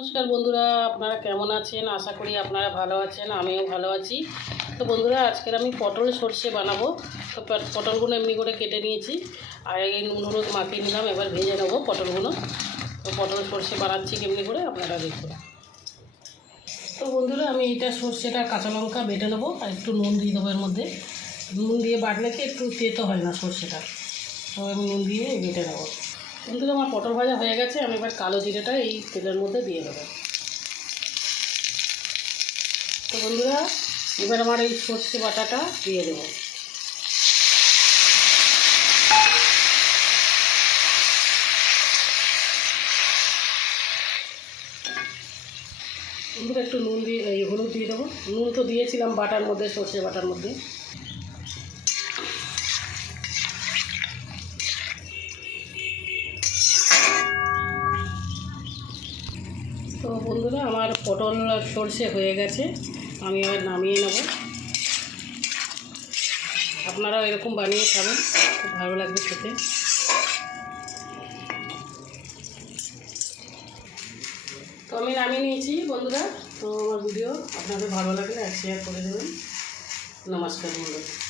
নমস্কার বন্ধুরা, আপনারা কেমন আছেন? আশা করি আপনারা ভালো আছেন, আমিও ভালো আছি। তো বন্ধুরা, আজকের আমি পটল সর্ষে বানাবো। তো পটলগুলো এমনি করে কেটে নিয়েছি, আর এই নুন হলুদ মাখিয়ে নিলাম। এবার ভেজে নেবো পটলগুলো। তো পটল সর্ষে বানাচ্ছি কেমনি করে আপনারা দেখুন। তো বন্ধুরা, আমি এটা সর্ষেটা কাঁচা লঙ্কা বেটে নেবো, আর একটু নুন দিয়ে দেবো এর মধ্যে। নুন দিয়ে বাটলে কি একটু তেতো হয় না সর্ষেটা, তো আমি নুন দিয়ে বেটে নেবো। বন্ধুরা, আমার পটল ভাজা হয়ে গেছে। আমি এবার কালো জিরেটা এই তেলের মধ্যে দিয়ে দেবো। তো বন্ধুরা, এবার আমার এই সর্ষে বাটাটা দিয়ে দেবো। বন্ধুরা, একটু নুন দিয়ে হলুদ দিয়ে দেবো। নুন তো দিয়েছিলাম বাটার মধ্যে, সর্ষে বাটার মধ্যে। তো বন্ধুরা, আমার পটল সর্ষে হয়ে গেছে। আমি এবার নামিয়ে নেব। আপনারাও এরকম বানিয়ে খাবেন, খুব ভালো লাগবে খেতে। তো আমি নামিয়ে নিয়েছি বন্ধুরা। তো আমার ভিডিও আপনাদের ভালো লাগলে শেয়ার করে দেবেন। নমস্কার বন্ধুরা।